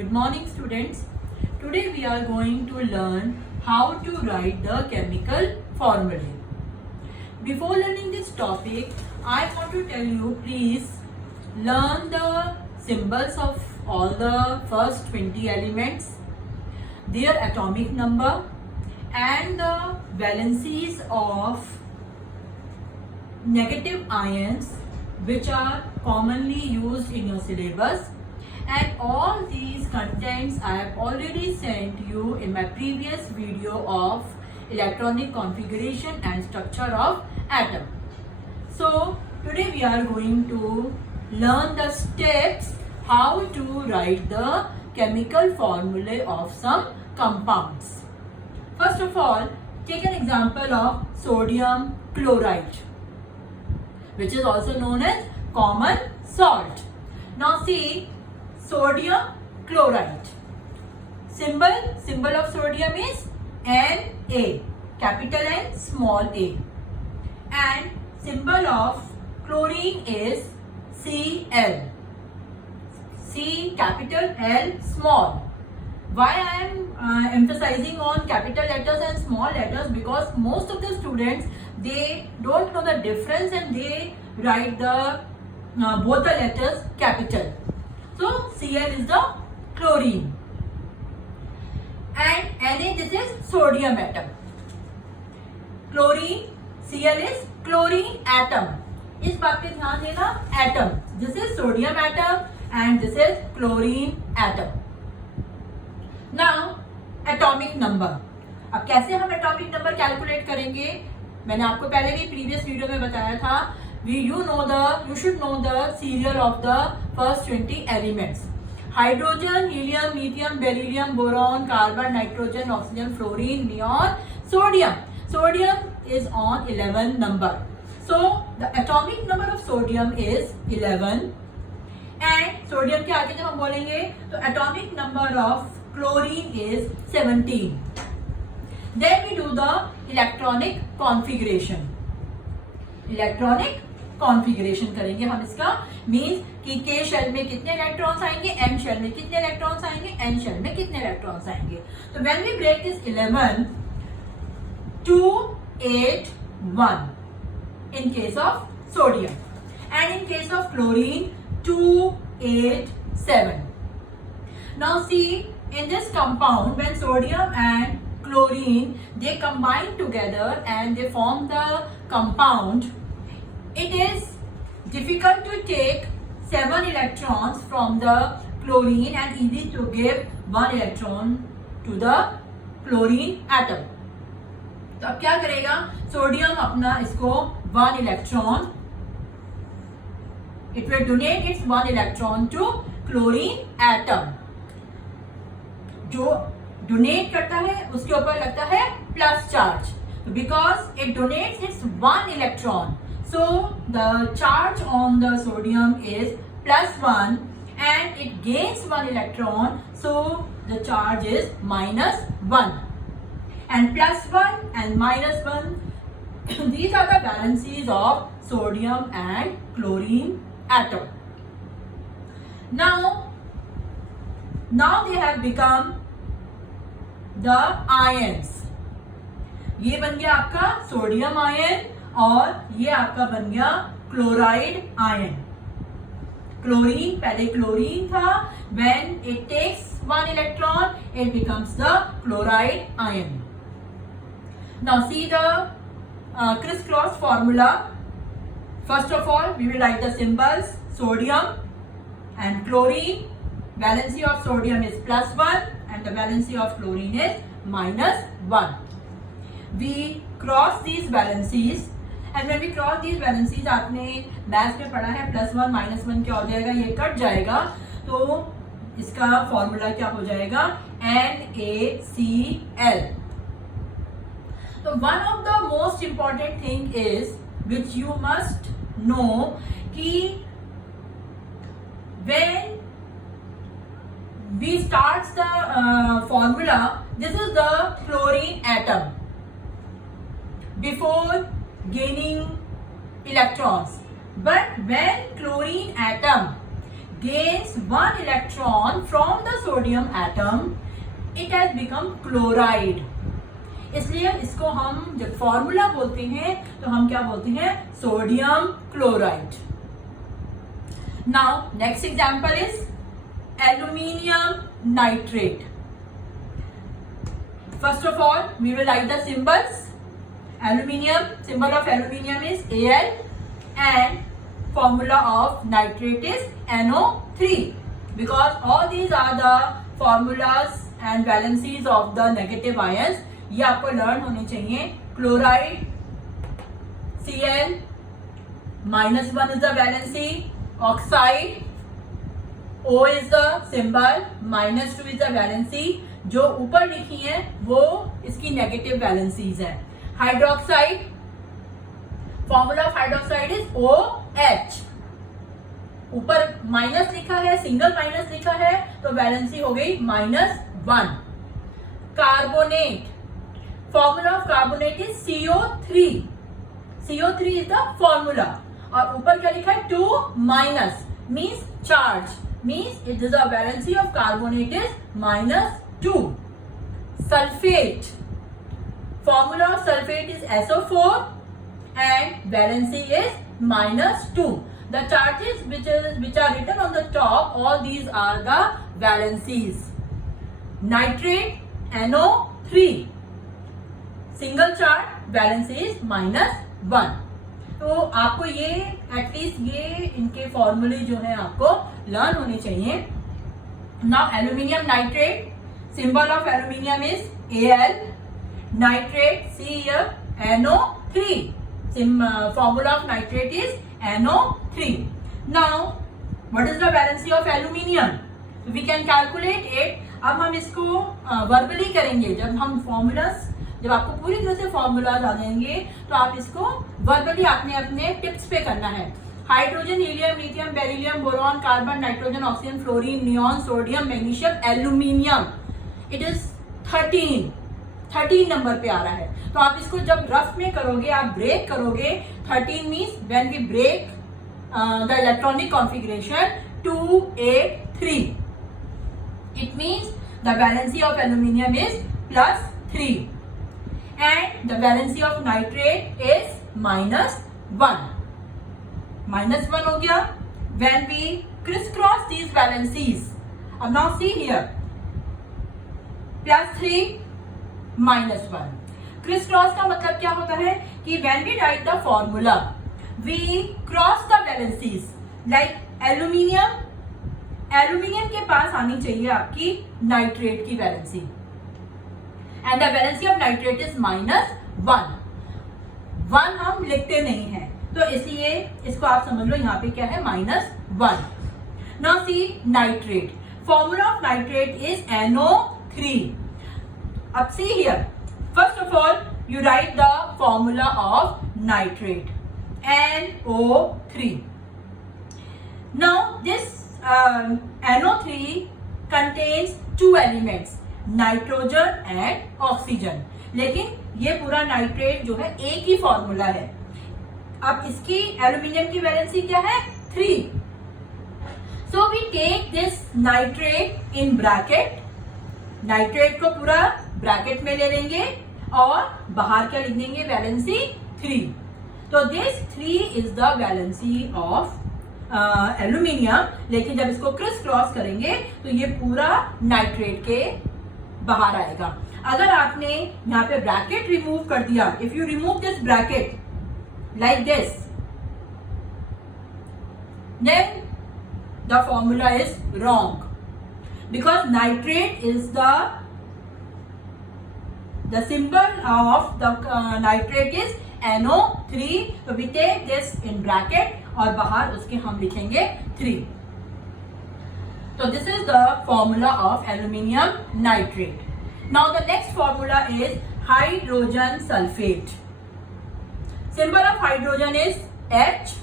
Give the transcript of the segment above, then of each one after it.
Good morning, students. Today we are going to learn how to write the chemical formulae. Before learning this topic, I want to tell you, please learn the symbols of all the first 20 elements, their atomic number, and the valencies of negative ions which are commonly used in your syllabus. And all these contents I have already sent you in my previous video of electronic configuration and structure of atom. So today we are going to learn the steps how to write the chemical formulae of some compounds. First of all, take an example of sodium chloride, which is also known as common salt. Now see, sodium chloride. Symbol of sodium is Na, capital N, small a. And symbol of chlorine is Cl. C, capital L, small. Why I am emphasizing on capital letters and small letters? Because most of the students, they don't know the difference and they write the both the letters capital. So Cl is the chlorine and Na, this is sodium atom. Chlorine, Cl is chlorine atom. इस बात पे ध्यान देना, atom. This is sodium atom and this is chlorine atom. Now atomic number. अब कैसे हम atomic number calculate करेंगे? मैंने आपको पहले भी previous video में बताया था. You should know the serial of the first 20 elements. Hydrogen, helium, lithium, beryllium, boron, carbon, nitrogen, oxygen, fluorine, neon, sodium. Sodium is on 11 number. So the atomic number of sodium is 11. And sodium के आगे जब हम बोलेंगे तो atomic number of chlorine is 17. Then we do the electronic configuration. करेंगे हम इसका, means कि K शेल में कितने इलेक्ट्रॉन्स आएंगे, M शेल में कितने इलेक्ट्रॉन्स आएंगे, N शेल में कितने इलेक्ट्रॉन्स आएंगे. तो when we break this 11, 2, 8, 1 in case of sodium, and in case of chlorine 2, 8, 7. Now see, in this compound, when sodium and chlorine they combine together and they form the compound, it is difficult to take 7 electrons from the chlorine and easy to give 1 electron to the chlorine atom. तो अब क्या करेगा, sodium अपना इसको 1 electron, it will donate its 1 electron to chlorine atom. जो donate करता है उसके ऊपर लगता है plus charge, because it donates its 1 electron. So the charge on the sodium is +1 and it gains 1 electron, so the charge is -1. And +1 and -1, these are the valencies of sodium and chlorine atom. Now they have become the ions. ये बन गया आपका sodium ion और ये आपका बन गया chloride ion. Chlorine, पहले क्लोरीन था, when it takes 1 electron it becomes the chloride ion. Now see the crisscross formula. First of all, we will write the symbols. Sodium and chlorine, valency of sodium is +1 and the valency of chlorine is -1. We cross these valencies and when we cross these valencies, आपने maths में पढ़ा है +1 -1 क्या हो जाएगा, ये cut जाएगा, तो इसका फॉर्मूला क्या हो जाएगा, NaCl. तो one of the most important thing is which you must know कि when we start the formula, this is the chlorine atom before gaining electrons. But when chlorine atom gains 1 electron from the sodium atom it has become chloride. इसलिए इसको हम जब formula बोलते हैं तो हम क्या बोलते हैं, sodium chloride. Now next example is aluminium nitrate. First of all we will write the symbols. Aluminium, symbol of aluminium is Al and formula of nitrate is NO3, because all these are the formulas and valencies of the negative ions. ये आपको learn होने चाहिए। Chloride Cl -1 is the valency, oxide O is the symbol, -2 is the valency। जो ऊपर लिखी है वो इसकी नेगेटिव वैलेंसीज है। Hydroxide, formula of hydroxide is OH। ऊपर माइनस लिखा है, सिंगल माइनस लिखा है तो वैलेंसी हो गई -1। Carbonate, formula of carbonate is CO3। CO3 is the formula और ऊपर क्या लिखा है 2- means charge, means it is the valency of carbonate is -2। Sulphate, formula of sulfate is SO4 and valency is -2. The charges which are written on the top, all these are the valencies. Nitrate NO3, single charge, valency is -1. तो आपको ये at least ये इनके फॉर्मूले जो है आपको learn होने चाहिए। Now aluminium nitrate, symbol of aluminium is Al, nitrate, see here, NO3, formula of nitrate is NO3. Now what is the valency of aluminium? So we can calculate it. अब हम इसको वर्बली करेंगे। जब हम formulas, जब आपको पूरी तरह से फॉर्मूलाज आ जाएंगे तो आप इसको वर्बली अपने अपने टिप्स पे करना है। Hydrogen, helium, lithium, beryllium, boron, carbon, nitrogen, oxygen, fluorine, neon, sodium, magnesium, aluminium, it is 13 number पे आ रहा है। तो आप इसको जब रफ में करोगे, आप ब्रेक करोगे, 13 means when we break the electronic configuration 283, it means the valency of aluminium is +3 and the valency of nitrate is -1। -1 हो गया। When we criss cross these valencies, अब now see here, +3 -1। Criss cross का मतलब क्या होता है कि when we write the formula we cross the valencies. Like aluminium, aluminium के पास आनी चाहिए आपकी नाइट्रेट की valency and the valency of nitrate is -1। 1 हम लिखते नहीं हैं तो इसलिए इसको आप समझ लो यहाँ पे क्या है, -1। Now see nitrate, formula of nitrate is NO3। अब see here, first of all you write the formula of nitrate, NO3. Now this NO3 contains 2 elements, nitrogen and oxygen, लेकिन ये पूरा नाइट्रेट जो है एक ही फॉर्मूला है। अब इसकी एल्यूमिनियम की वैलेंसी क्या है, 3। So we take this nitrate in bracket, nitrate को पूरा ब्रैकेट में ले लेंगे और बाहर क्या लिख देंगे, वैलेंसी 3। तो this 3 is the valency of aluminium. लेकिन जब इसको क्रिस क्रॉस करेंगे तो ये पूरा नाइट्रेट के बाहर आएगा। अगर आपने यहाँ पे ब्रैकेट रिमूव कर दिया, if you remove this bracket like this, then the formula is wrong, because nitrate is the symbol of the nitrate is NO3. so we take this in bracket और बाहर उसके हम लिखेंगे 3। so this is the formula of aluminium nitrate. now the next formula is hydrogen sulfate. symbol of hydrogen is H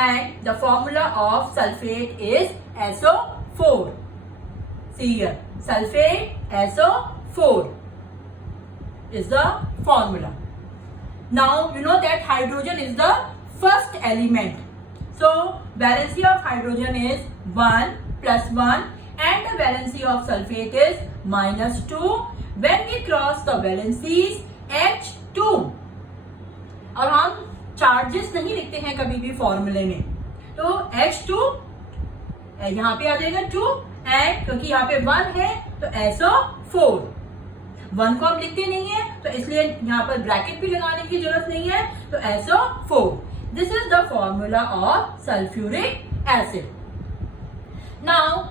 and the formula of sulfate is SO4. See here, sulfate SO4 is the formula. Now you know that hydrogen is the first element, so valency of hydrogen is 1 + 1 and the valency of sulfate is -2. When we cross the valencies H2, और हम charges नहीं लिखते हैं कभी भी फॉर्मूले में, तो H2 यहां पे आ जाएगा 2, एंड क्योंकि यहाँ पे 1 है तो SO4, 1 को आप लिखते नहीं है तो इसलिए यहां पर ब्रैकेट भी लगाने की जरूरत नहीं है, तो SO4. This is the formula of sulphuric acid. Now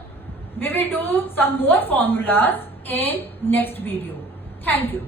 we will do some more formulas in next video. Thank you.